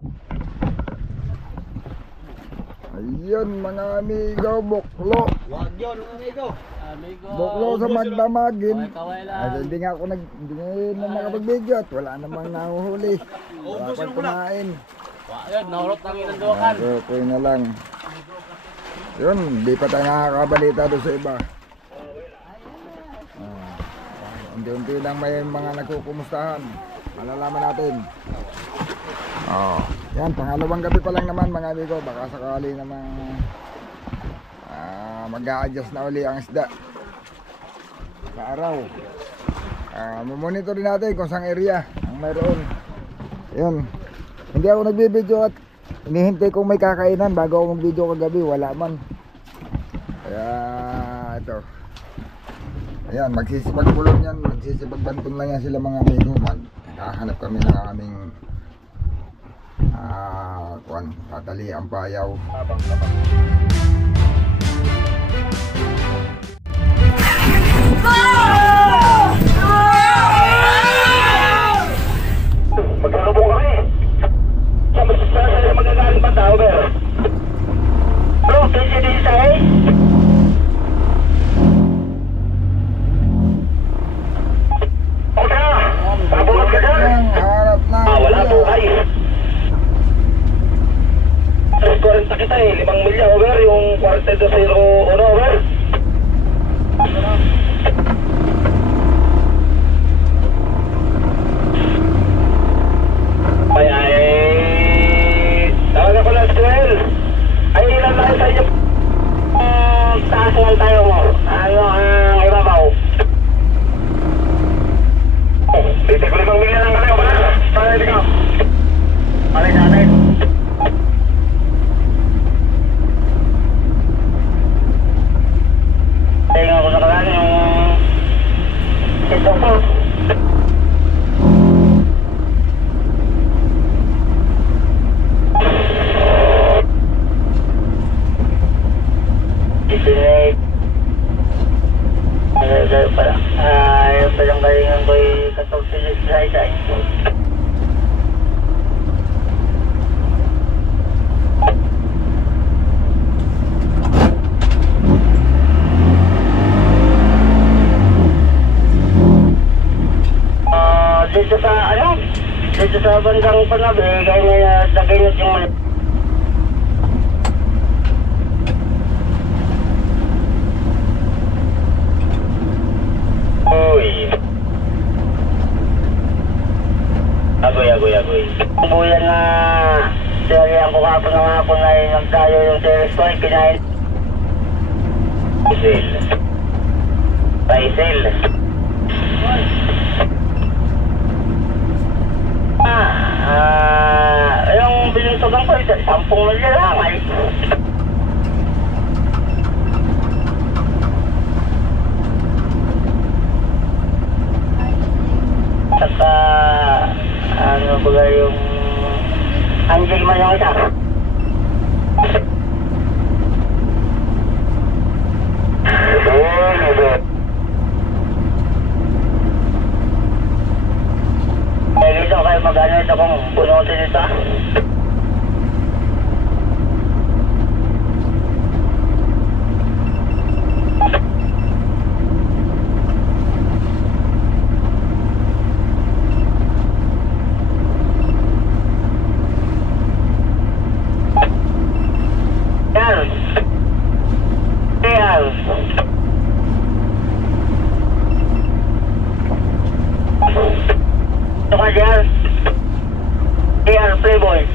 Ayun mga amigo, buklo. Wag yun mga amigo. Buklo sa magdamagin. Kaway lang. Ay, hindi na nakapag-video at wala namang nahuhuli. Wala pang kumain. Yun, naurot ng inandukan. Okay na lang. Yun, hindi pa tayo nakakabalita doon sa iba. Unti-unti lang may mga nagkukumustahan. Malalaman natin. Yan, pangalawang gabi pa lang naman mga amigo. Baka sakali namang mag-a-adjust na uli ang isda sa araw. Mamonitor din natin kung saan area ang mayroon. Yan. Hindi ako nagbibideo at inihintay kong may kakainan bago ako mag-video kagabi. Wala man. Kaya ito. Ayan, magsisipagpulong yan. Magsisipagbanton lang yan sila mga amigo. Maghahanap kami ng aming tatali ang payaw. Magkakabong kami. Sa masasaya magagaling ba tao, Ber? Bro, KCD sa okay na. Pabukas ka dyan. Harap na. Wala po kayo. 40 kita 5 milya, over. Yung 42.01, over. Tawagan ko lang si Joel. Ay, ilan tayo sa inyo? Taas lang tayo mo. Ibabaw. Titig 5 milya lang kami. Panalig ka. Panalig natin. Tingnan ko sa kalan yung ito po. Itinay. Yung palang galingan ko ay katawsilis sa isa. Dito sa dito sa bandang Panabi, kaya nagayot yung mali. Uy. Agoy. Buyan na siyarihan ko kapon ng hapon ay nagtayo yung series ko ay kinain. Paisel. Yung binutugan ko, 10 milya lang ay. Saka, ano ba yung Angel man yung isa. Dito kayo mag-ano ito kung punutin ito. Ito ka dyan. Playboy.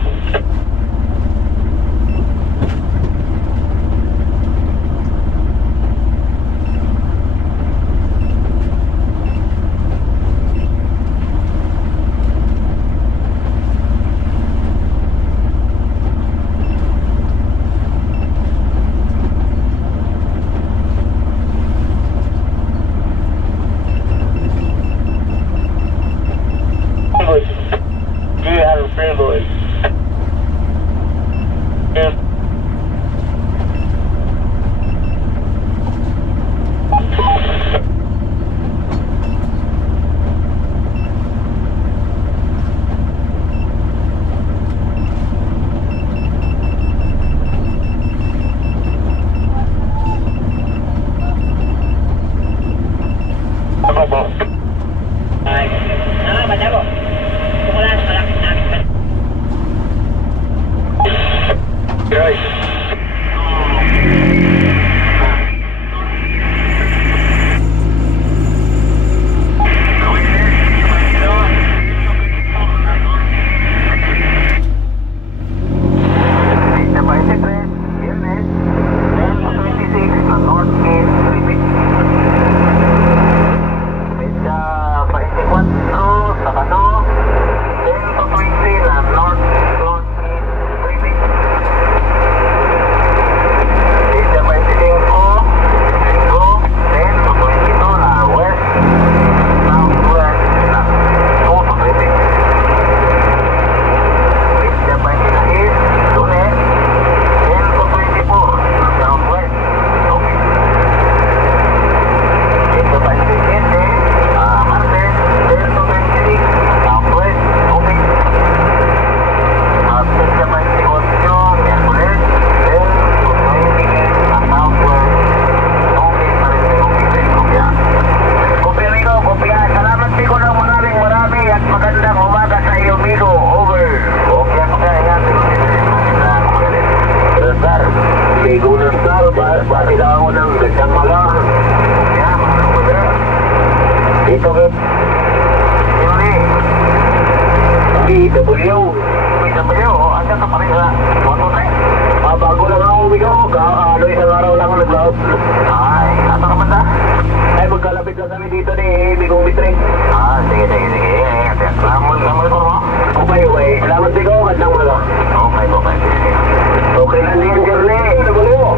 GR Playboy. Dito, Git. Sino ni? Dito, Bulyo. Dito, Bulyo. Asa ka pa rin ha? Moto na eh. Bago lang ako umigaw. Isang araw lang ako nag-load. Ay, asa ka banda? Ay, magkalapit lang kami dito ni Bigong Bitre. Sige. Salamat po mo. Okay. Salamat, Bigo. Gandang mo lang. Okay. Okay lang din, Journey. Ano ba mo?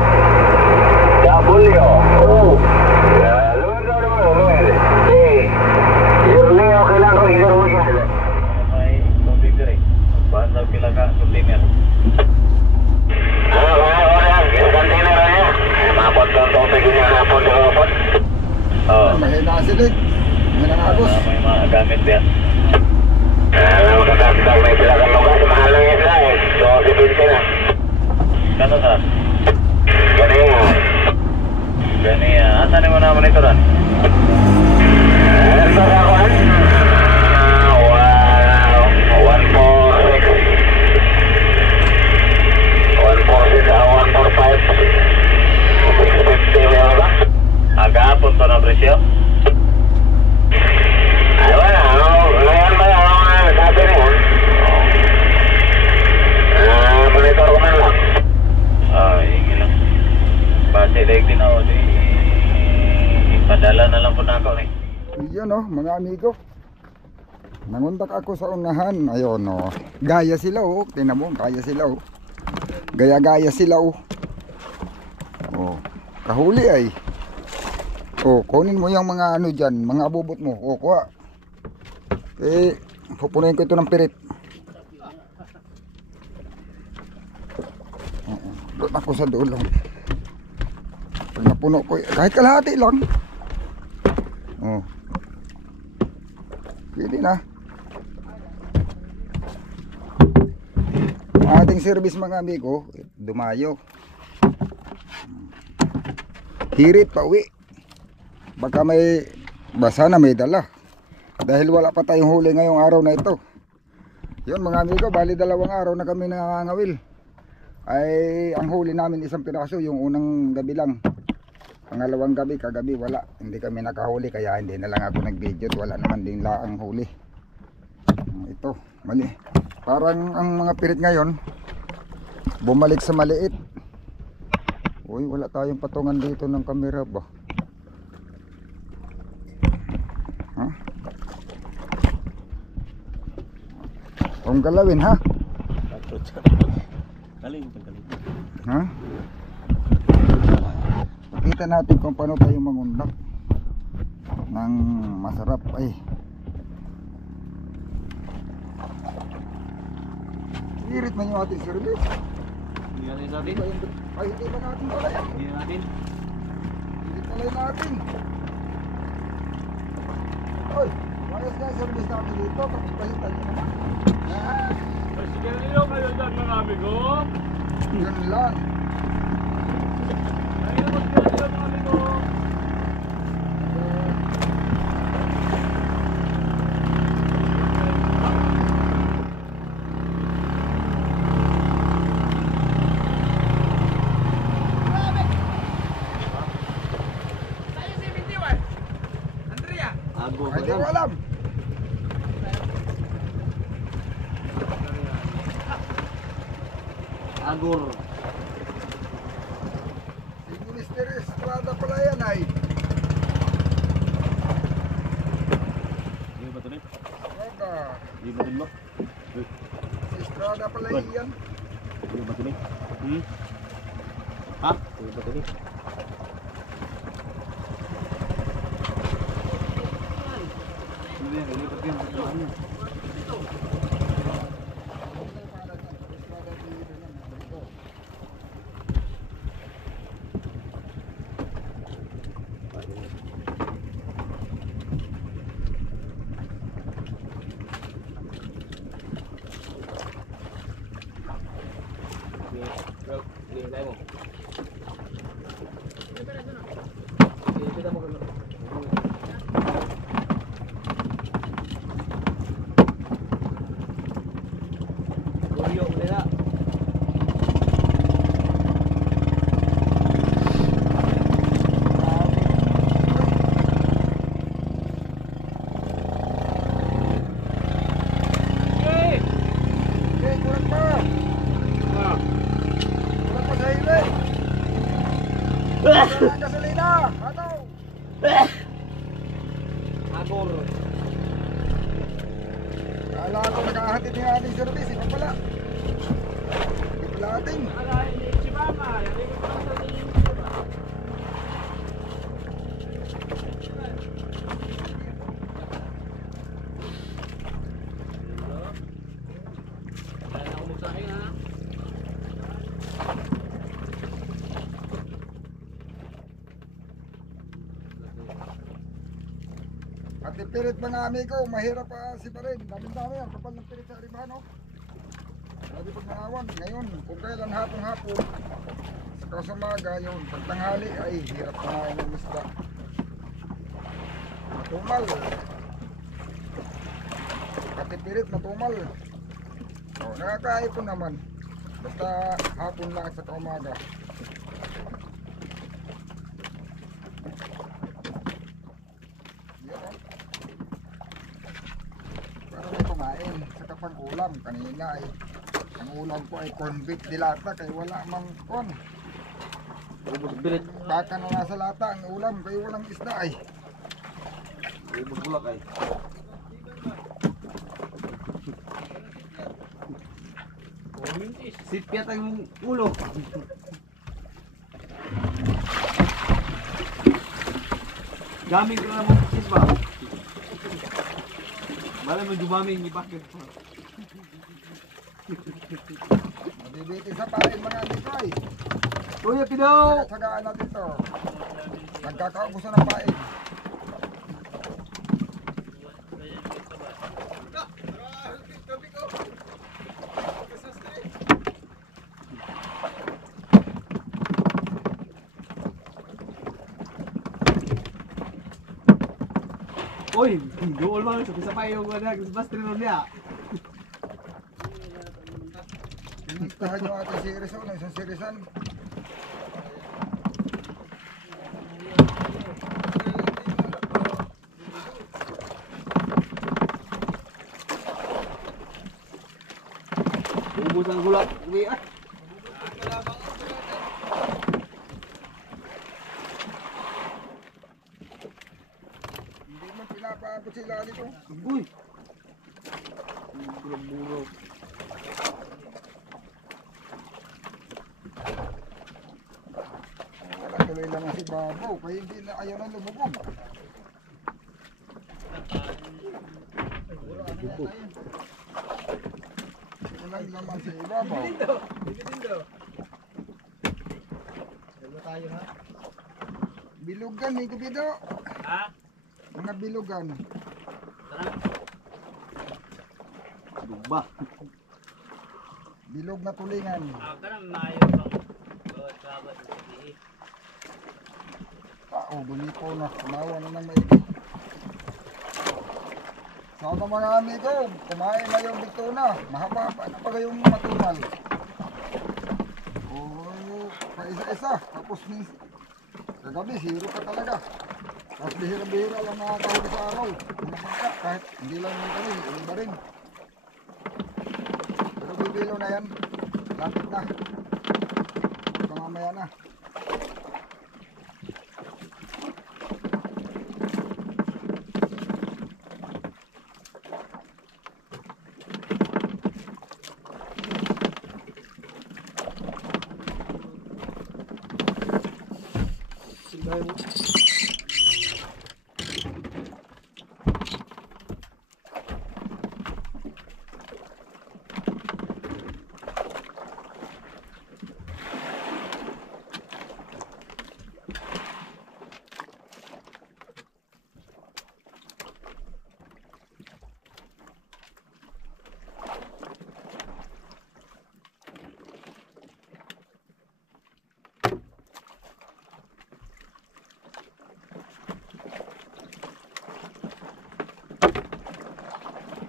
Bulyo. Oo. Luwer. Journey, okay lang. Igar mo siya. May tubig dire. Paano daw pila ka container? Yung container niya. Mapot lang tubig niya. Mapot. Mahina silid. Yan ang agos. May mga gamit yan. Alam mo kakasal, may sila kang lugar. Mahal lang yung sila eh. So, si Pinti na. Kano sa? Gani. Asan mo na monitoran? Ito na ako. 146. 145. 650 meron ba? Agapon to na presyo? Ay, wala. Ngayon ba yung sabi niya? Monitor ko na lang. Hingi lang. Base daig din ako. Ipadala na lang po na ako eh. Yun oh, mga amigo. Nangundak ako sa unahan. Ayun oh. Gaya sila oh. Tingnan mo, gaya sila oh. Gaya-gaya sila oh. Oh, kahuli ay. Oh, kunin mo yung mga ano dyan, mga abubot mo. Oh, kuha. Pupunuin ko ito ng pirit. Doon ako sa dulo. Pag napuno ko, kahit kalahati lang. Oh. Pwede na. Ang ating service mga amigo, dumayo. Hirit pa uwi. Baka may basa na may dala. Dahil wala pa tayong huli ngayong araw na ito. Yun mga amigo, bali 2 araw na kami nangangawil. Ay ang huli namin isang piraso, yung unang gabi lang. Pangalawang gabi, kagabi wala. Hindi kami nakahuli kaya hindi na lang ako nag-video. Wala naman din laang huli. Ito, mali. Parang ang mga pirit ngayon bumalik sa maliit. Uy, wala tayong patungan dito ng kamera ba? Ha? Kung galawin ha? Ha? Pakita natin kung paano tayo mangundak ng masarap ay. Irit man yung ating service. Hindi natin sa atin. Ay, hindi ba natin pala yan? Hindi natin. Hindi pala natin. Oy, ayos nga yung service natin dito. Pakipahitan nyo naman. Sige nilo kayo dyan mga amigo. Yun lang. Ayun mo sige nilo mga amigo. Ay, di ko alam. Agor. Si Mr. Estrada pala yan ay. Hindi ba ito rin? Estrada. Hindi ba rin mo? Si Estrada pala yan. Hindi ba ito rin? Ha? Hindi ba ito rin? Hindi ba ito rin? Ang gasolina! Ano? Agor. Kala ko nakahatid niya ating service, iba pala. Iba pala ating. Pati pirit mga amigo, mahirap pa si Parin. Dami-dami ang kapal ng pirit sa Aribano. Sabi pag nangawan, ngayon, kung kailan hapong-hapon, sa kasamaga yun, pagtanghali ay hirap kumain ng isda. Matumal. Pati pirit matumal. O, nakakaipon naman. Basta hapon lang at sa umaga. Yan o. Pero may kumain sa kapag ulam kanina ay ang ulam ko ay corn beef dilata kaya wala mang kon. Ubus bilit. Baka na nasa lata ang ulam kaya walang isda ay. Ubus bulak ay. Sipyat ang ulo. Gaming ko na mo sis ba? Bala mo dumaming ipakit pa. Mabibiti sa pain mga amigo ay. Kuya Pino! Sagaan natin to. Nagkakaubusan ng pain. Uy, doon man sa payo ko na basta rin niya. Pinuntahan nyo ating series o, isang seriesan. Ubus ang gulak. Uwi ah. Hindi man pinapaabot sila dito. Uy. Bulog-bulog. Wala tuloy lang si Babo, kaya hindi na ayaw na lumubog. Walang naman si Ibabaw. Bilugan, may kupido. Ha? Mga bilugan. Dugba. Bilog na tulingan. Kanang maayo bang kabat sa sige. Gumipo na. Kumawa na ng maigi. Sa mga amigo, kumain na yung bituna. Mahaba-haba na pa kayong matumal. Paisa-isa. Tapos kagabi, zero ka talaga. Tapos bihira-bihira lang nakakahuli sa araw. Mga bangka, kahit hindi lang yung kami, iba rin. Pero bibilo na yan. Lapit na. Mamaya na.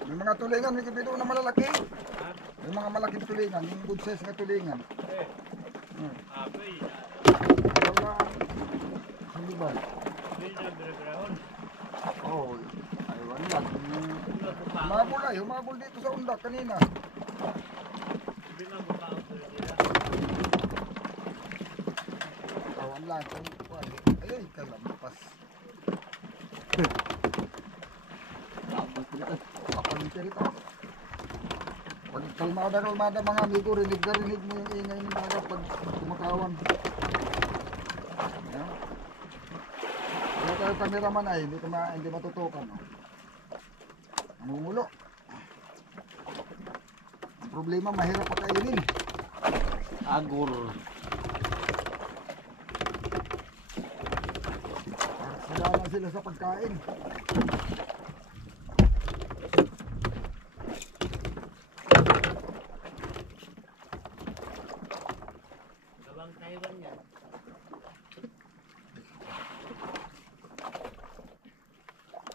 May mga tulingan, may kapito na malalaki. May mga malaking tulingan, yung good size na tulingan. Wala. Hindi ba? Oo. Aywan lang. Humabol dito sa undak kanina. Awan lang. Ay, kalampas. Kapag rito. Pag kalmada mga amigo, rinig na rinig mo yung ingay ng mga pag kumakawan. Ayan. Kaya tayo kameraman ay hindi matutukan. Nangungulo. Ang problema, mahirap pakainin. Agur. Sila lang sila sa pagkain. Gawang Taiwan yan.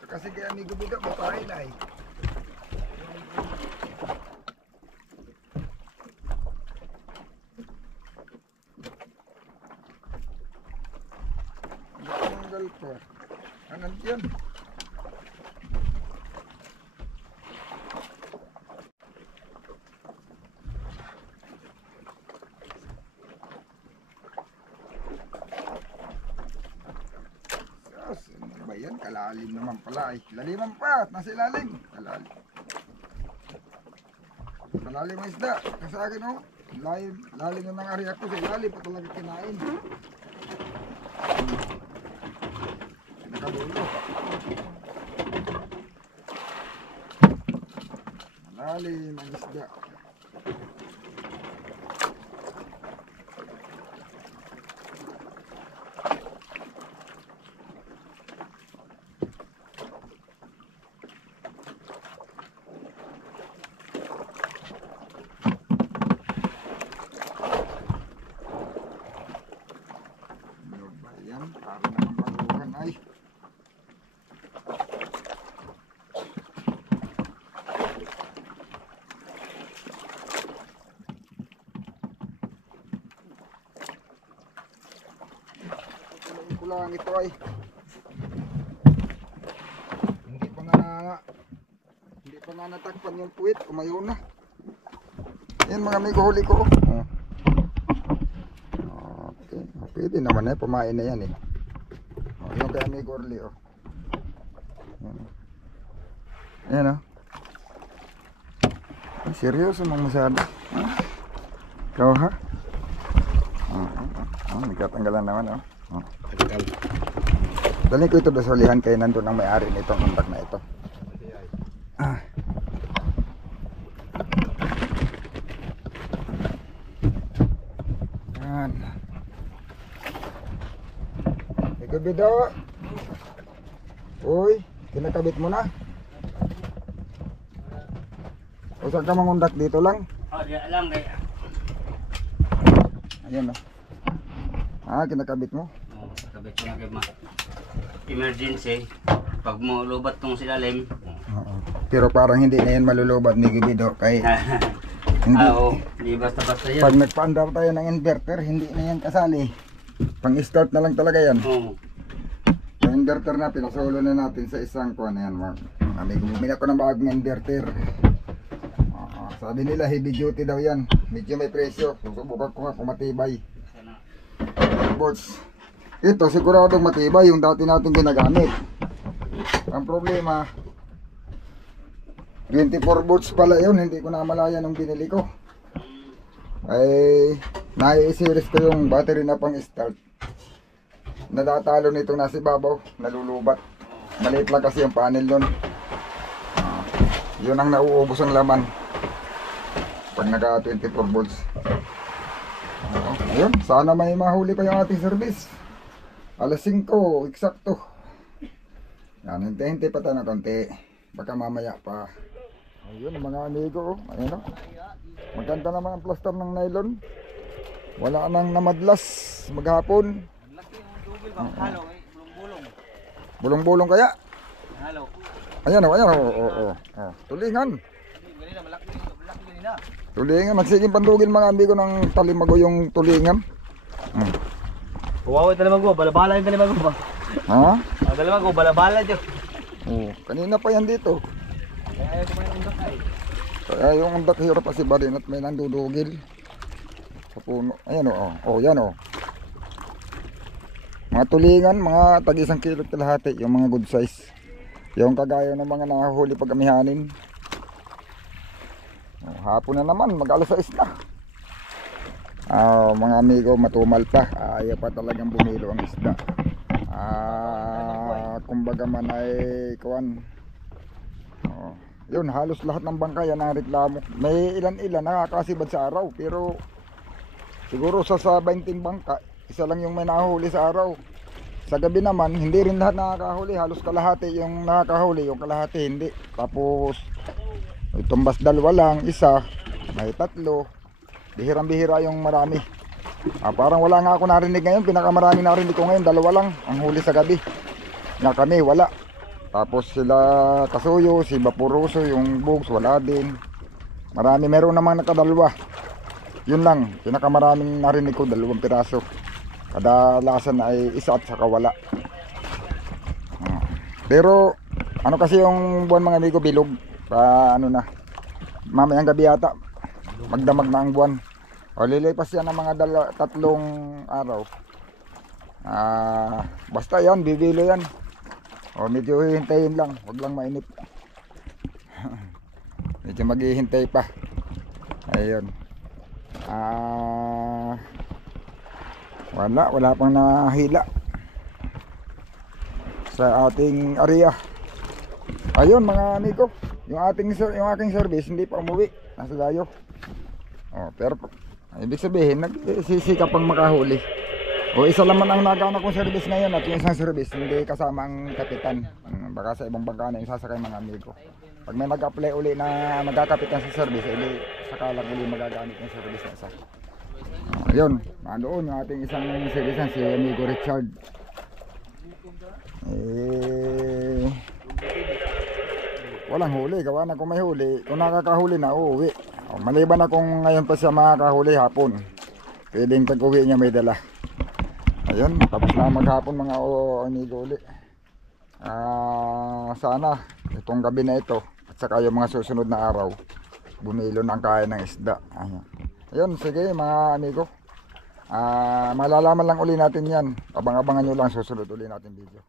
Kasi kaya amigo budak, makain ay. Tanggal po. Anong yan? Ano ba yan? Kalalim naman pala ay. Laliman pa at nasa ilalim. Kalalim. Malalim ang isda. Kasi akin oh. Lalim yung nangyari ako sa ilalim pa talaga kinain. Nakadulo. Malalim ang isda. Ano ba yan? Para naman baguhan ay. Kulang ito ay. Hindi pa nga natakpan yung puwit. Umayo na. Yan mga amigo, huli ko. Oh. Okay. Pwede naman eh. Pumain na yan eh. Oh, yung kay amigo Orly oh. Ayan oh. Ay, seryoso mong masyado. Ikaw ha? Nagkatanggalan naman oh. Dalhin ko ito sa ulihan kaya nandun ang may-ari nitong undak na ito. Yan. Ikabit daw. Uy, kinakabit mo na. O saan ka mangundak dito lang? Oh, di alam kaya. Ayan o. Kinakabit mo? Oh, kabit ko na kay emergency. Pag mo lubat tong silalim. Oo. Pero parang hindi na yan malulubat ni Gibido kay hindi. Oo, hindi basta-basta yan. Pag nagpa-andar tayo ng inverter, hindi na yan kasali. Pang-start na lang talaga yan. Oo. Yung inverter na, pinasolo na natin sa isang kuwan na yan. Amigo, bumili ako ng bagong inverter. Sabi nila, heavy duty daw yan. Medyo may presyo. Susubukan ko nga kung matibay. Volts. Ito, siguradong matibay yung dati natin ginagamit. Ang problema, 24 volts pala yun. Hindi ko namalaya nung binili ko. Ay, nai-series ko yung battery na pang start. Nadatalo nito nasa ibabaw, nalulubat. Maliit lang kasi yung panel nun. Yun ang nauubos ang laman pag naka 24 volts. Ayun, sana may mahuli pa yung ating service. Alas 5, eksakto. Yan, hintay-hintay pa tayo na konti. Baka mamaya pa. Ayun mga amigo, ayun o. Maganda naman ang plaster ng nylon. Wala nang namadlas maghapon. Laki yung dugil bang halo, bulong-bulong. Bulong-bulong kaya? Halo. Ayan o, ayan o. Tulingan. Ganina malaki ganina. Tulingan, magsiging pandugin mga amigo ng Talimago yung tulingan. Wow, Talimago, balabala yung Talimago ba? Ha? Talimago, balabala dyan. Kanina pa yan dito. Kaya ayaw ko yung undak ay. Kaya yung undak hirap kasi balin at may nandudugil sa puno. Ayan o, yan o. Mga tulingan, mga tag 1 kilo kalahati, yung mga good size. Yung kagaya ng mga nahuli pag amihanin. Hapon na naman, mag-alas 6 na. Mga amigo, matumal pa. Ayaw pa talagang bumilo ang isda. Kumbaga man ay kuwan. Yun, halos lahat ng bangka yan ang reklamo. May ilan-ilan nakakasibad sa araw, pero siguro sa 20 bangka, isa lang yung may nakahuli sa araw. Sa gabi naman, hindi rin lahat nakakahuli. Halos kalahati yung nakakahuli, yung kalahati hindi. Tapos tumbas 2 lang, isa, may 3. Bihirang-bihira yung marami. Parang wala nga ako narinig ngayon. Pinakamarami narinig ko ngayon, 2 lang ang huli sa gabi. Na kami, wala. Tapos sila Kasuyo, si Vaporuso, yung Bugs, wala din. Marami, meron namang nakadalwa. Yun lang, pinakamaraming narinig ko, 2 piraso. Kadalasan ay isa at saka wala. Pero ano kasi yung buwan mga amigo, bilog. Ano na, mamayang gabi yata magdamag na ang buwan. O lilipas yan ng mga 3 araw. Basta yan, bibilo yan. O medyo hihintayin lang, wag lang mainit. Medyo maghihintay pa. Ayun. Wala pang nahila sa ating area. Ayun mga amigo, yung aking service hindi pa umuwi, nasa dayo. Pero ibig sabihin nagsisikap pang makahuli. Isa lang man ang nagana kong service ngayon, at yung isang service hindi kasama ang kapitan. Baka sa ibang bangka na yung sasakay mga amigo. Pag may nag-apply uli na magkakapitan sa service, hindi saka lang uli magagamit yung service na isa. Ayun, doon yung ating isang service si amigo Richard. Walang huli, gawa na kung may huli. Kung nakakahuli na, uuwi. Maliban na kung ngayon pa siya makakahuli hapon, pwedeng pag-uwi niya may dala. Ayun, tapos na maghapon mga amigo uli. Sana itong gabi na ito at saka yung mga susunod na araw bumilo ng kaya ng isda. Ayun, sige mga amigo. Malalaman lang uli natin yan. Abang-abangan nyo lang susunod uli natin video.